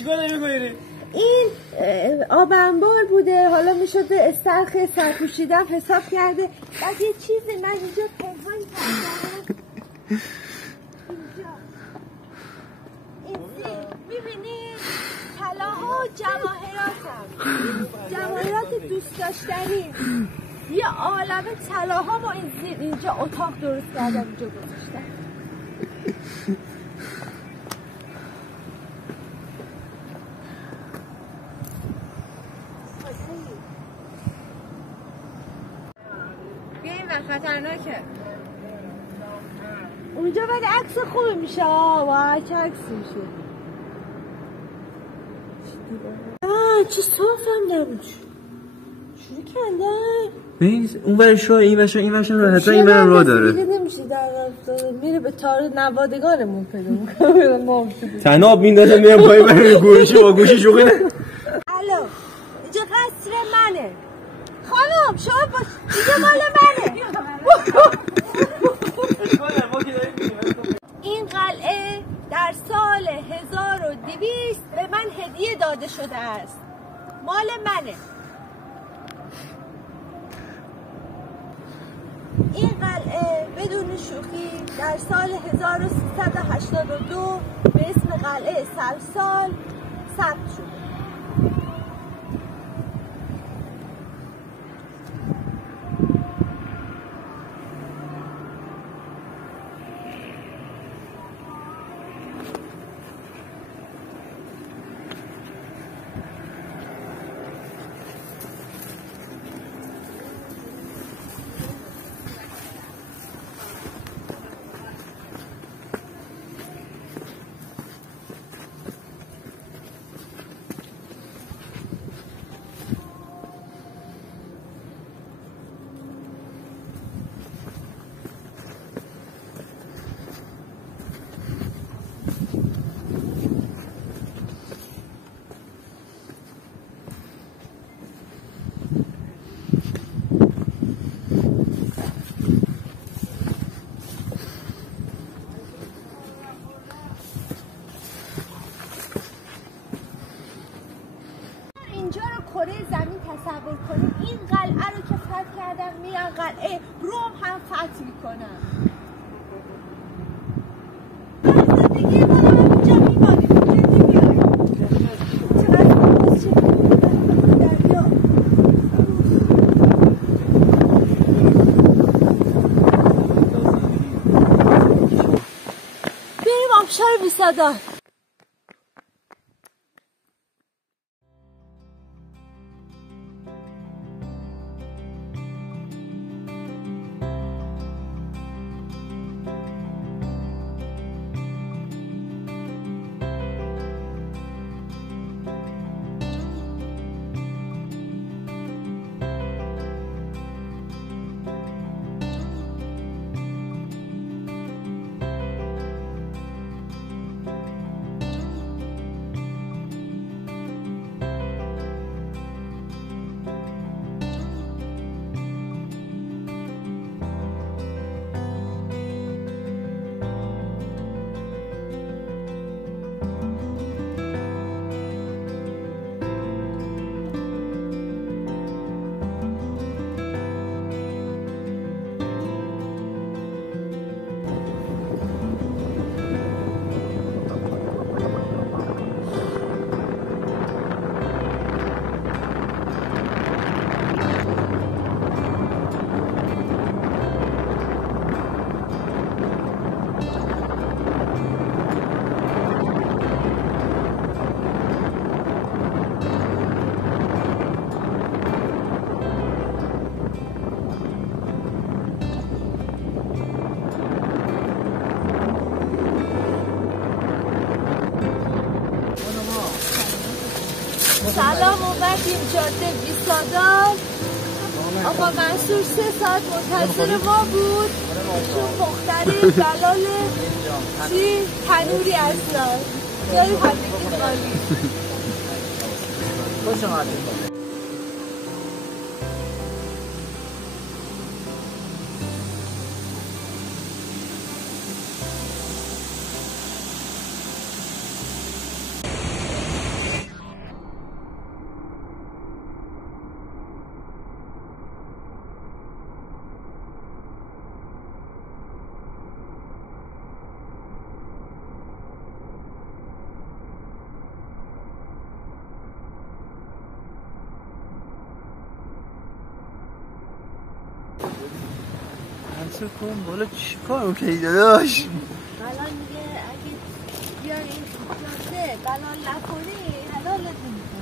چیکار داری می‌کنی؟ این آب انبار بوده، حالا میشده استرخ سرپوشیدم حساب کرده. بعد یه چیزی من اینجا پنهان کردم. اینجا میبینید طلاها و جواهرات دوست داشتنی. یه عالمه طلاها با اینجا اتاق درست کردم، اینجا گذاشتم. خطرناکه اونجا بعد عکس خوبی میشه. وای چه عکسی میشه. چه صافم نبود. چوری کندن اون ورشو این ورشو راحتا این ورم راه داره. نمیشه در میره به تار نوادگانمون پیدا میکنه. تناب میندازه میام پای من گوشی با گوشی شوخی نه. الو اینجا قصر منه خانم، شما باش اینجا مال منه. این قلعه در سال 1200 به من هدیه داده شده است، مال منه. این قلعه بدون شوخی در سال 1382 به اسم قلعه سلسال ثبت شده. کره زمین تصور کنیم. این قلعه رو که فتح کردم میرن قلعه روم هم فتح میکنم. دیگه بالا اینجا میمانیم. بریم آبشار بیسادار. سلام اومدیم جاده بیسادار. آقا منصور 3 ساعت منتظر ما بود چون مختلف بلال چی تنوری اصلا داریم همدیگه خالی. خوش آمدید. کنسل کن بالا چی کار میکنی داداش؟ الان میگه اگه بیای این جاده بلال نکنی حلالت نمیکنی